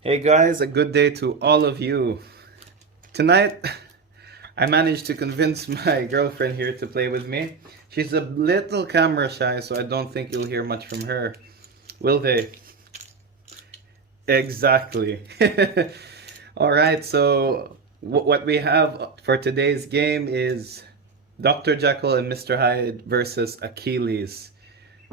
Hey guys, a good day to all of you. Tonight, I managed to convince my girlfriend here to play with me. She's a little camera shy, so I don't think you'll hear much from her. Will they? Exactly. Alright, so what we have for today's game is Dr. Jekyll and Mr. Hyde versus Achilles.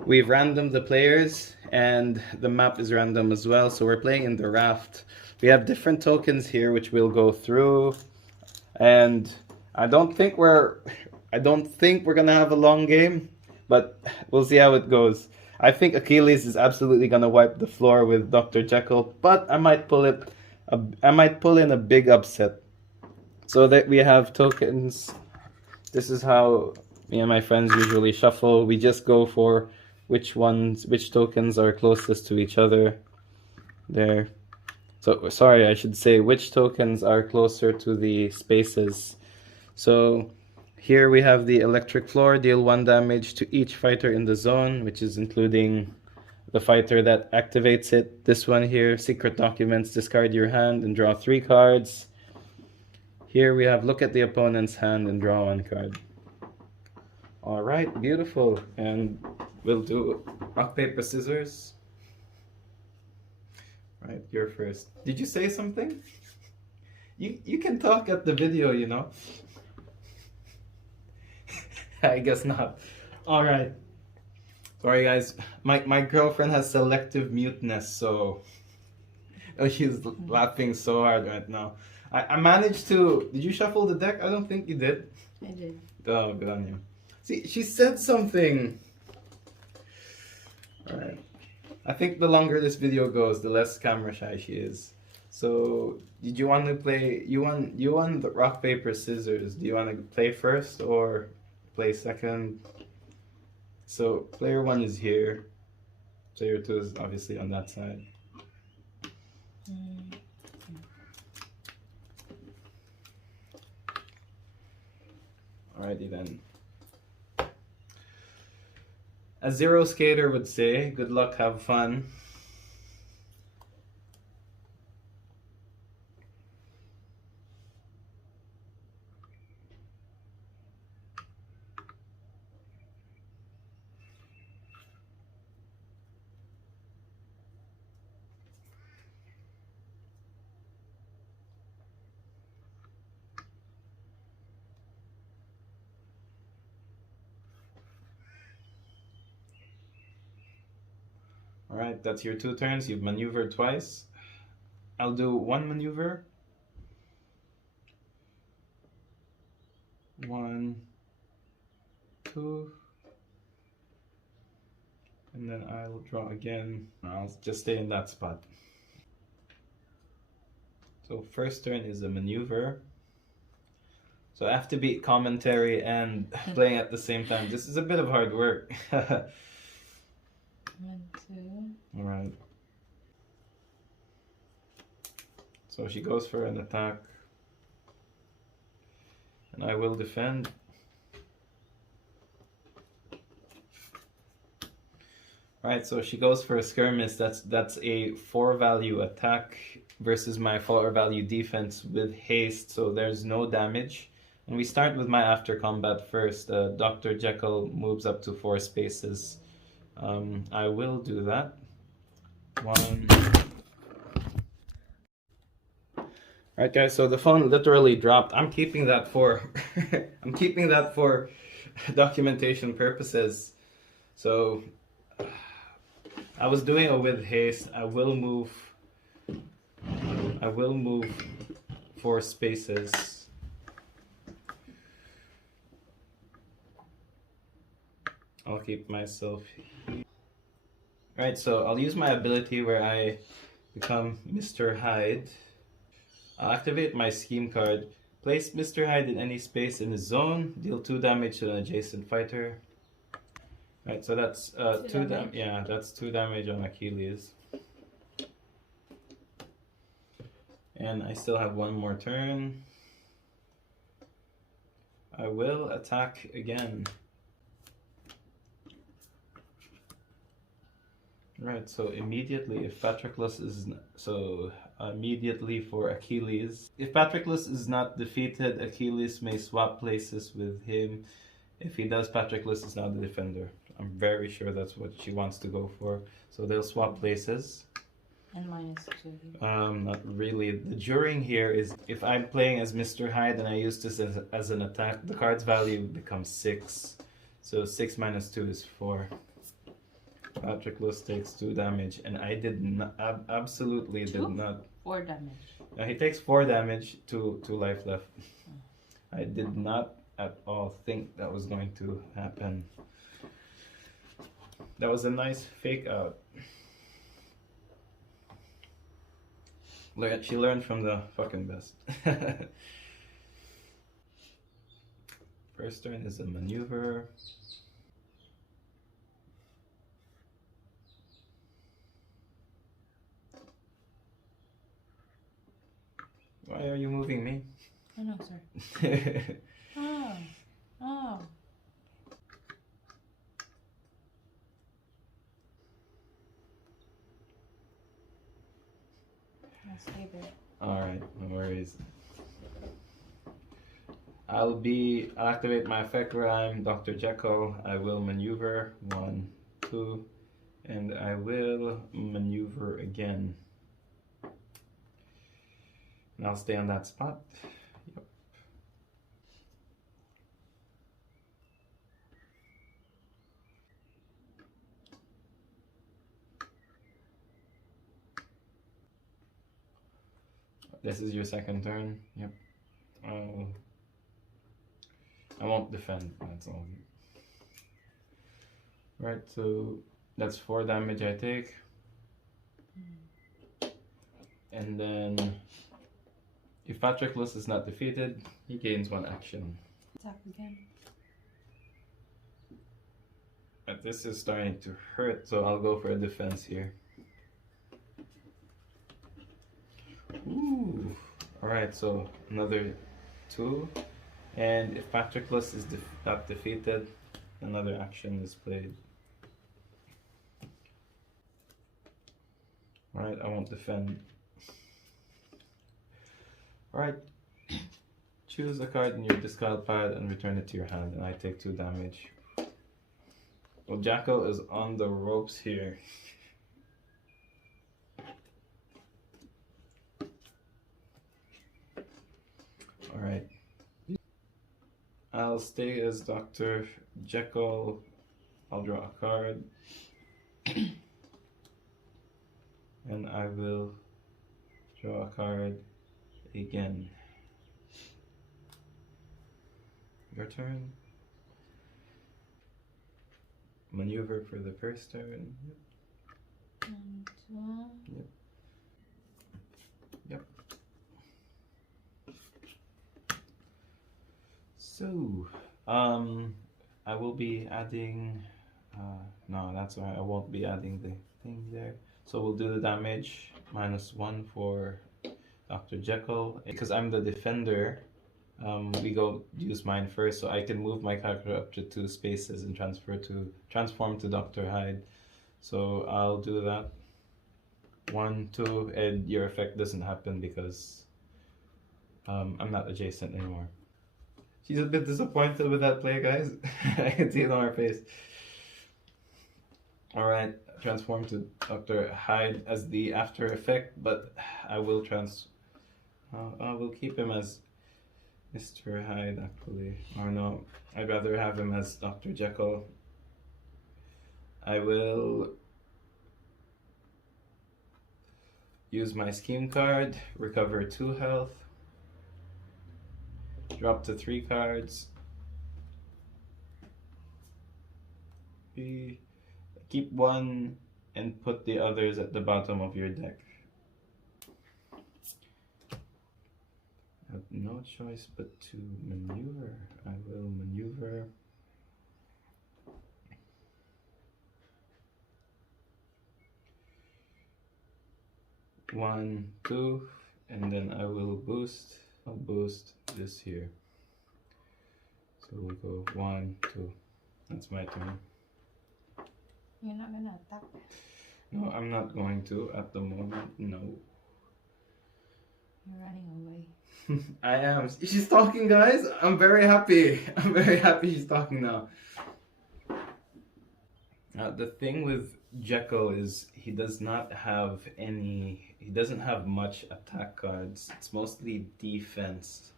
We've randomed the players and the map is random as well, so we're playing in the Raft. We have different tokens here which we'll go through, and I don't think we're gonna have a long game, but we'll see how it goes. I think Achilles is absolutely gonna wipe the floor with Dr. Jekyll, but I might pull in a big upset. So that we have tokens. This is how me and my friends usually shuffle. We just go for which tokens are closest to each other. There. So sorry, I should say which tokens are closer to the spaces. So here we have the electric floor, deal 1 damage to each fighter in the zone, which is including the fighter that activates it. This one here, secret documents, discard your hand and draw 3 cards. Here we have look at the opponent's hand and draw 1 card. Alright, beautiful. And we'll do rock, paper, scissors. Right, you're first. Did you say something? You can talk at the video, you know. I guess not. Alright. Sorry guys. My girlfriend has selective muteness, so she's laughing so hard right now. I managed to. Did you shuffle the deck? I don't think you did. I did. Oh, good on you. See, she said something. Alright. I think the longer this video goes, the less camera shy she is. So, did you want to play? You won the rock paper scissors. Do you want to play first or play second? So player 1 is here. Player 2 is obviously on that side. Alrighty then. A zero skater would say, good luck, have fun. Alright, that's your 2 turns. You've maneuvered twice. I'll do 1 maneuver. 1, 2. And then I'll draw again. I'll just stay in that spot. So first turn is a maneuver. So I have to beat commentary and playing at the same time. This is a bit of hard work. 1, 2. Alright. So she goes for an attack. And I will defend. Alright, so she goes for a skirmish. That's a 4 value attack versus my 4 value defense with haste, so there's no damage. And we start with my after combat first. Dr. Jekyll moves up to 4 spaces. I will do that. 1. Alright guys, so the phone literally dropped. I'm keeping that for I'm keeping that for documentation purposes. So I was doing it with haste. I will move 4 spaces. I'll keep myself here. Right, so I'll use my ability where I become Mr. Hyde. I'll activate my scheme card. Place Mr. Hyde in any space in the zone. Deal 2 damage to an adjacent fighter. Right, so that's 2 damage. Yeah, that's 2 damage on Achilles. And I still have 1 more turn. I will attack again. Right, so immediately, if Patroclus is immediately for Achilles, if Patroclus is not defeated, Achilles may swap places with him. If he does, Patroclus is now the defender. I'm very sure that's what she wants to go for. So they'll swap places. And -2. Not really. The during here is if I'm playing as Mr. Hyde and I use this as an attack, the card's value becomes 6. So 6 minus 2 is 4. Patroclus takes 2 damage, and I did not, absolutely did not. 4 damage. He takes 4 damage, 2 life left. I did not at all think that was going to happen. That was a nice fake out. She learned from the fucking best. First turn is a maneuver. Why are you moving me? Oh no, sir. Oh. I'll stay there. Alright, no worries. I'll activate my effect where I'm Dr. Jekyll. I will maneuver 1, 2, and I will maneuver again. And I'll stay on that spot. Yep. This is your second turn. Yep. I won't defend. That's all. Right, so that's 4 damage I take. And then if Patroclus is not defeated, he gains 1 action. Attack again. But this is starting to hurt, so I'll go for a defense here. Ooh. Alright, so another 2. And if Patroclus is not defeated, another action is played. Alright, I won't defend. Alright, choose a card in your discard pile and return it to your hand, and I take 2 damage. Well, Jackal is on the ropes here. Alright. I'll stay as Dr. Jekyll. I'll draw a card. And I will draw a card again. Your turn. Maneuver for the first turn. Yep. 1, 2. Yep. Yep. So, I will be adding. No, that's alright. I won't be adding the thing there. So we'll do the damage -1 for Dr. Jekyll. Because I'm the defender, we go use mine first, so I can move my character up to 2 spaces and transform to Dr. Hyde. So I'll do that. 1, 2, and your effect doesn't happen because I'm not adjacent anymore. She's a bit disappointed with that play, guys. I can see it on her face. Alright, transform to Dr. Hyde as the after effect, but I will keep him as Mr. Hyde, actually. Or no, I'd rather have him as Dr. Jekyll. I will use my scheme card, recover 2 health. Drop to 3 cards. Keep 1 and put the others at the bottom of your deck. I have no choice but to maneuver. I will maneuver. One, 2, and then I will boost. I'll boost this here. So we'll go 1, 2. That's my turn. You're not gonna attack? No, I'm not going to at the moment. No. You're running away. I am. She's talking, guys. I'm very happy. I'm very happy she's talking now. The thing with Jekyll is he does not have any. He doesn't have much attack cards. It's mostly defense.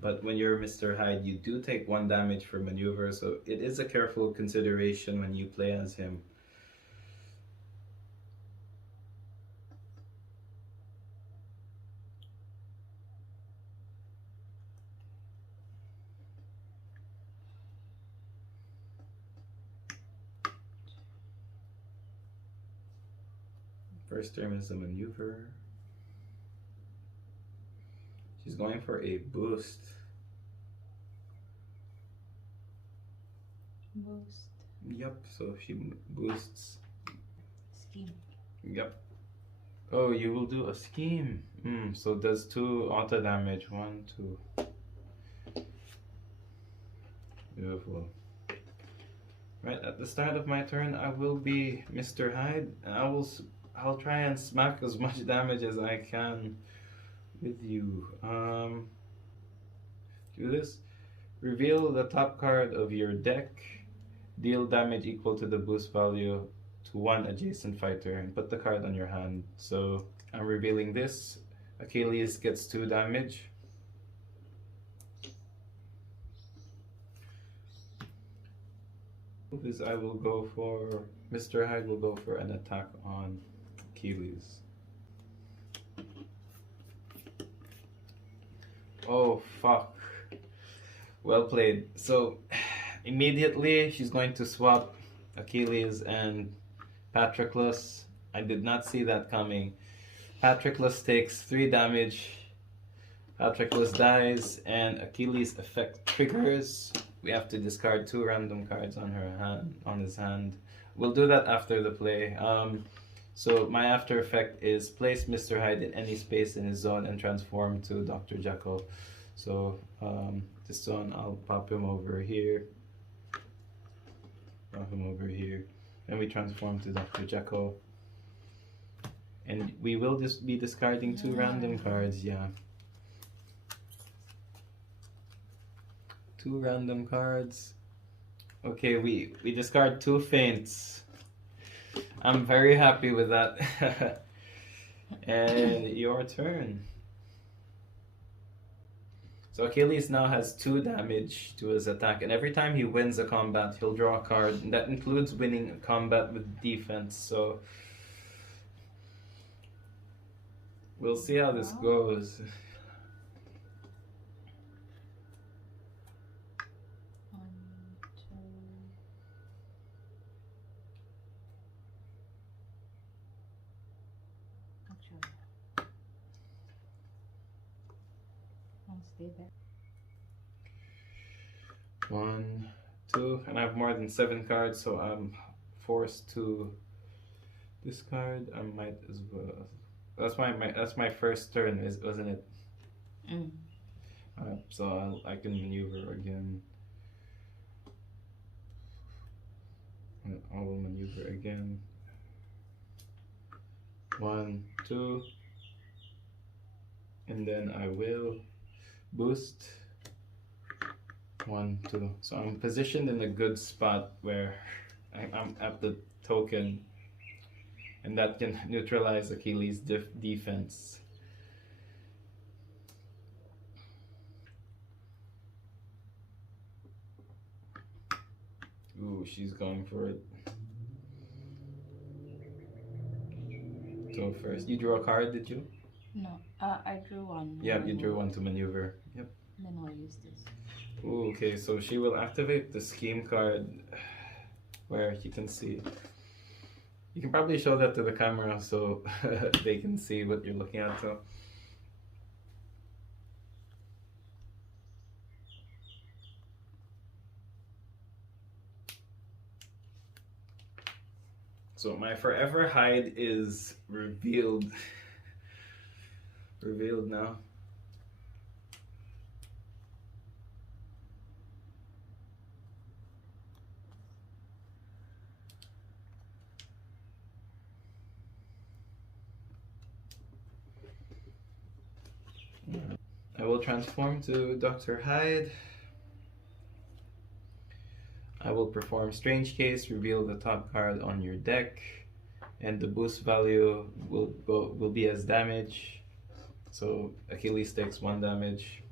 But when you're Mr. Hyde, you do take 1 damage for maneuver, so it is a careful consideration when you play as him. First term is a maneuver. She's going for a boost. Boost. Yep, so she boosts. Scheme. Yep. Oh, you will do a scheme. So does 2 auto damage. 1, 2. Beautiful. Right at the start of my turn, I will be Mr. Hyde, and I'll try and smack as much damage as I can with you. Do this. Reveal the top card of your deck. Deal damage equal to the boost value to 1 adjacent fighter, and put the card on your hand. So I'm revealing this. Achilles gets 2 damage. Because I will go for Mr. Hyde will go for an attack on Achilles. Oh fuck. Well played. So immediately she's going to swap Achilles and Patroclus. I did not see that coming. Patroclus takes 3 damage. Patroclus dies and Achilles' effect triggers. We have to discard 2 random cards on his hand. We'll do that after the play. So my after effect is place Mr. Hyde in any space in his zone and transform to Dr. Jekyll. So this zone, I'll pop him over here. Pop him over here. And we transform to Dr. Jekyll. And we will just be discarding 2 random cards, yeah. 2 random cards. Okay, we discard 2 feints. I'm very happy with that. And your turn. So Achilles now has 2 damage to his attack, and every time he wins a combat, he'll draw a card, and that includes winning a combat with defense. So we'll see how this goes. Stay there. 1, 2, and I have more than 7 cards, so I'm forced to discard. I might as well. That's my first turn, wasn't it? So I can maneuver again. I will maneuver again. 1, 2, and then I will boost. 1, 2. So I'm positioned in a good spot where I'm at the token, and that can neutralize Achilles' defense. Ooh, she's going for it. So first, you drew a card, did you? No, I drew 1. Yeah, you drew 1 to maneuver. Yep. Then I'll use this. Ooh, okay, so she will activate the scheme card where you can see. You can probably show that to the camera so they can see what you're looking at. So my forever Hyde is revealed. Revealed now. will transform to Dr. Hyde. I will perform Strange Case, reveal the top card on your deck, and the boost value will be as damage. So Achilles takes 1 damage.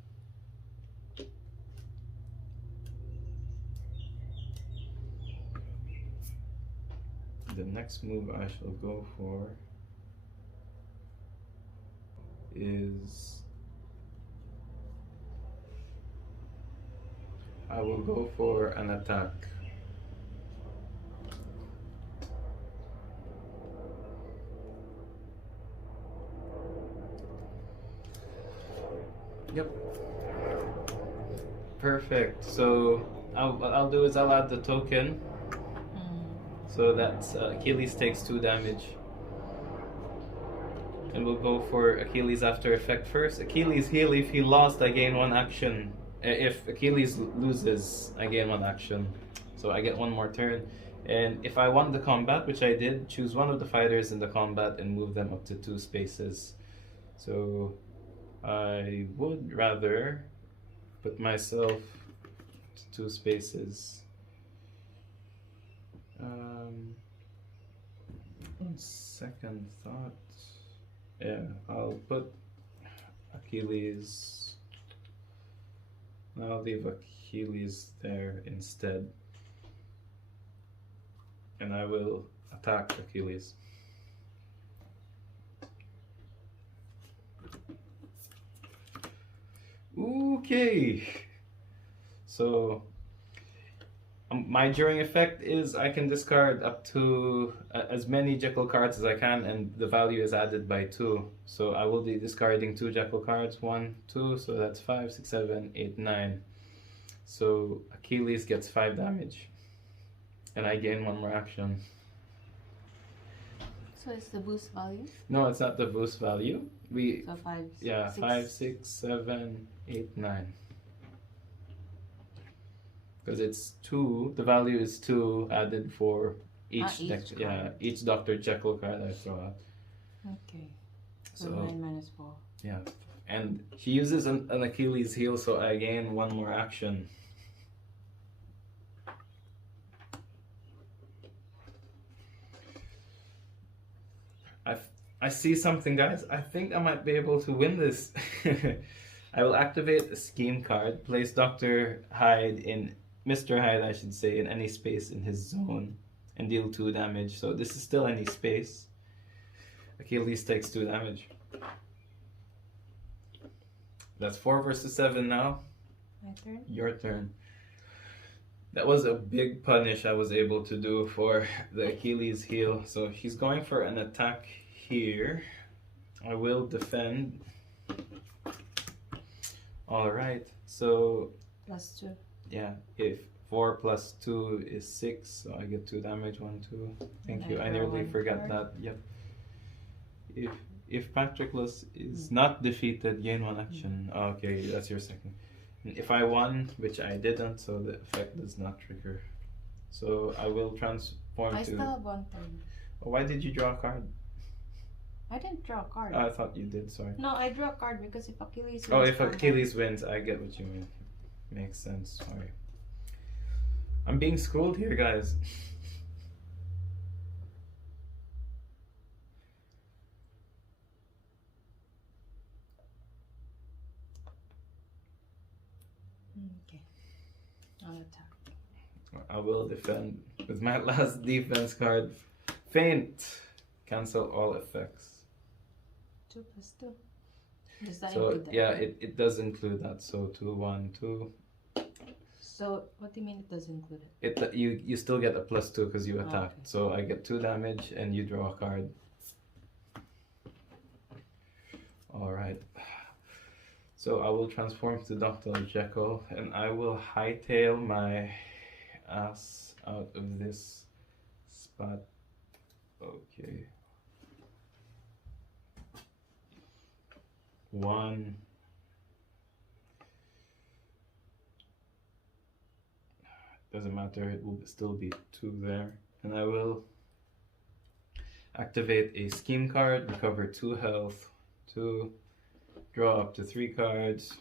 The next move I shall go for is I will go for an attack. Yep. Perfect. So what I'll do is I'll add the token. So that's Achilles takes 2 damage. And we'll go for Achilles after effect first. Achilles heal. If he lost, I gain 1 action. If Achilles loses, I gain 1 action. So I get 1 more turn. And if I won the combat, which I did, choose one of the fighters in the combat and move them up to 2 spaces. So I would rather put myself to 2 spaces. On second thought, yeah, I'll put Achilles. I'll leave Achilles there instead, and I will attack Achilles. Okay, so my during effect is I can discard up to as many jekyll cards as I can, and the value is added by 2. So I will be discarding 2 jekyll cards, 1, 2, so that's 5, 6, 7, 8, 9. So Achilles gets 5 damage, and I gain 1 more action. So it's the boost value? No, it's not the boost value. So 5, yeah, 6. 5, 6, 7, 8, 9. Because it's 2, the value is 2 added for each deck. Yeah, each Dr. Jekyll card I throw out. Okay. So 9 minus 4. Yeah, and she uses an Achilles heel, so I gain 1 more action. I see something, guys. I think I might be able to win this. I will activate a scheme card, place Dr. Hyde in Mr. Hyde, I should say, in any space in his zone, and deal 2 damage. So this is still any space. Achilles takes 2 damage. That's 4 versus 7 now. My turn? Your turn. That was a big punish I was able to do for the Achilles heel. So he's going for an attack here. I will defend. Alright, so +2. yeah, if 4 plus 2 is 6, so I get 2 damage, 1, 2. Thank you. I nearly forgot that. Yep. If Patroclus is not defeated, gain 1 action. Okay, that's your second. And if I won, which I didn't, so the effect does not trigger. So I will transform I to. still have 1 turn. Oh, why did you draw a card? I didn't draw a card. Oh, I thought you did. Sorry. No, I drew a card because if Achilles wins. Oh, if Achilles wins, I get what you mean. Makes sense. Sorry. I'm being schooled here, guys. Okay. I'll attack. I will defend with my last defense card. Faint. Cancel all effects. 2 plus 2. Does that So include that? yeah, it does include that. So 2, 1, 2. So what do you mean it does include it? You still get a +2 because you attacked. Okay. So I get 2 damage and you draw a card. All right. So I will transform to Dr. Jekyll and I will hightail my ass out of this spot. Okay. 1. Doesn't matter, it will still be 2 there. And I will activate a scheme card, recover 2 health, 2, draw up to 3 cards,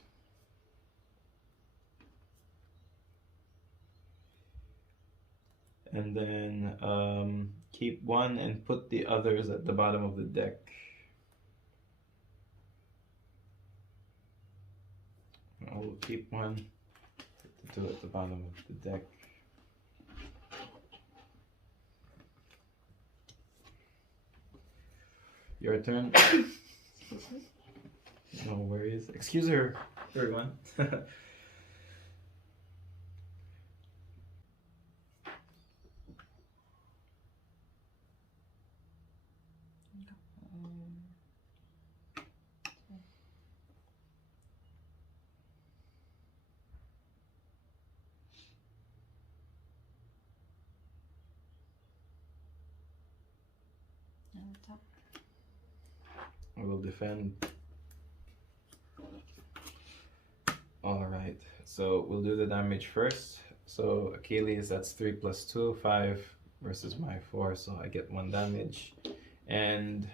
And then keep one and put the others at the bottom of the deck. I will keep one, put the two at the bottom of the deck. Your turn. No worries. Excuse her, everyone. I will defend. Alright, so we'll do the damage first. So Achilles, that's 3 plus 2, 5 versus my 4, so I get 1 damage. And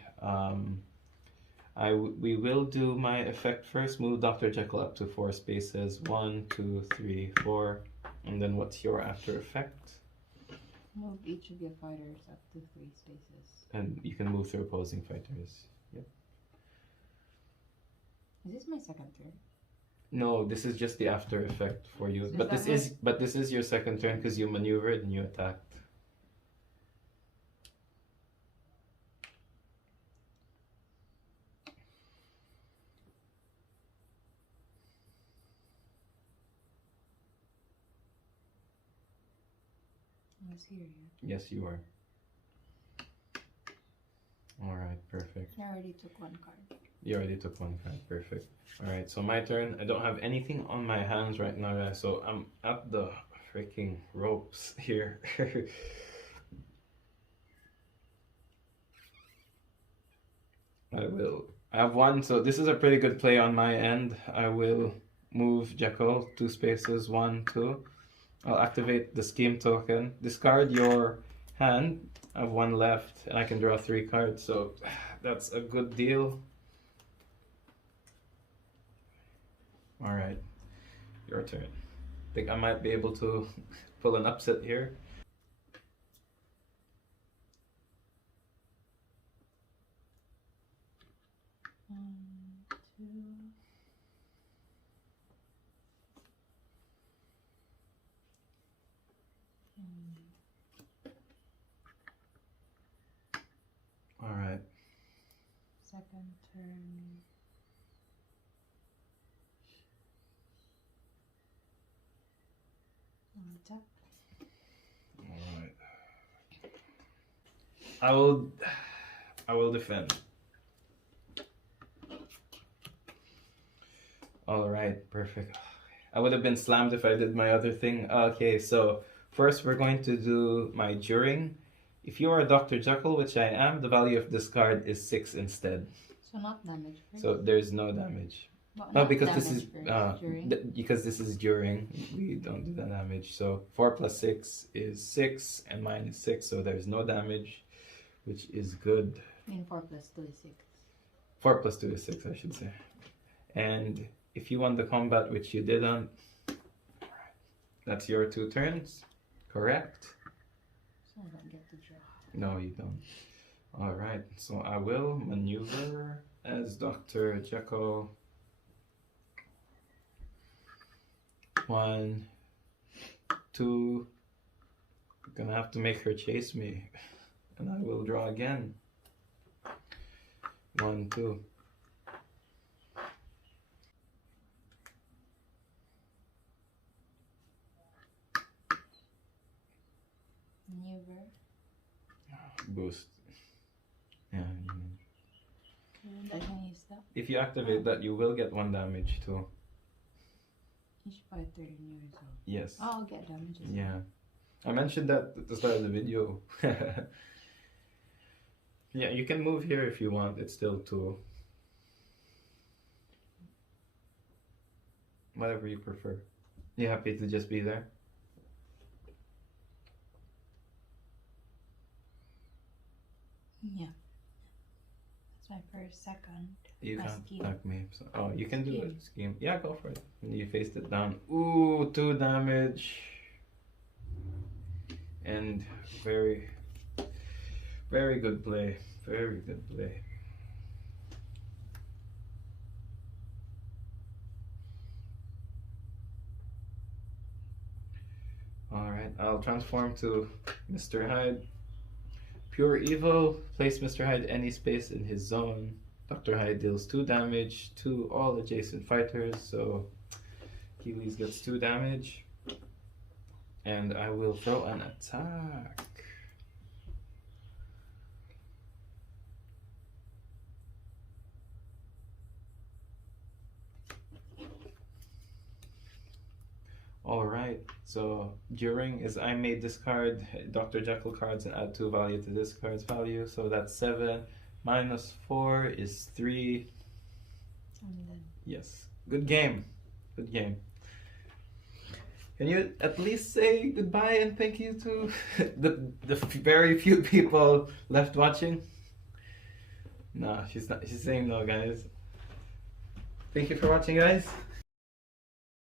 we will do my effect first. Move Dr. Jekyll up to 4 spaces. 1, 2, 3, 4. And then what's your after effect? Move each of your fighters up to 3 spaces. And you can move through opposing fighters. Yep. Is this my second turn? No, this is just the after effect for you. So but this is your second turn because you maneuvered and you attacked. I was here, yeah. Yes, you are. Alright, perfect. I already took 1 card. You already took 1 card, perfect. Alright, so my turn. I don't have anything on my hands right now, guys, so I'm at the freaking ropes here. I have 1, so this is a pretty good play on my end. I will move Jekyll 2 spaces, 1, 2. I'll activate the scheme token. Discard your hand. I have 1 left, and I can draw 3 cards, so that's a good deal. Alright, your turn. I think I might be able to pull an upset here. Alright. Second turn. Attack. Alright. I will defend. Alright, perfect. I would have been slammed if I did my other thing. Okay, so first we're going to do my during. If you are Dr. Jekyll, which I am, the value of this card is 6 instead. So not damage first? So there's no damage. Well, because this is because this is during. We don't do that damage. So 4 plus 6 is 6, and mine is 6, so there's no damage, which is good. I mean 4 plus 2 is 6. 4 plus 2 is 6, I should say. And if you won the combat, which you didn't, that's your 2 turns, correct? So I don't get to draw. No, you don't. Alright, so I will maneuver as Dr. Jekyll. 1, 2. I'm gonna have to make her chase me, and I will draw again. 1, 2. Maneuver. Boost. Yeah. And I can use that. If you activate that, you will get 1 damage too. Each fighter in your zone. Yes. Oh, I'll get damages. Yeah. I mentioned that at the start of the video. Yeah, you can move here if you want. It's still 2. Whatever you prefer. You happy to just be there? Yeah. That's my first, second. You My can't scheme. attack me. So, oh, you can do Scheme. it. Scheme. Yeah, go for it. You faced it down. Ooh, 2 damage. and very, very good play. Very good play. Alright, I'll transform to Mr. Hyde. Pure Evil, place Mr. Hyde any space in his zone. Dr. Hyde deals 2 damage to all adjacent fighters, so Achilles gets 2 damage. And I will throw an attack. Alright, so during is I may discard Dr. Jekyll cards and add 2 value to this card's value, so that's 7 minus 4 is 3. Yes, good game. Good game. Can you at least say goodbye and thank you to the very few people left watching? No, she's not. She's saying no, guys. Thank you for watching, guys.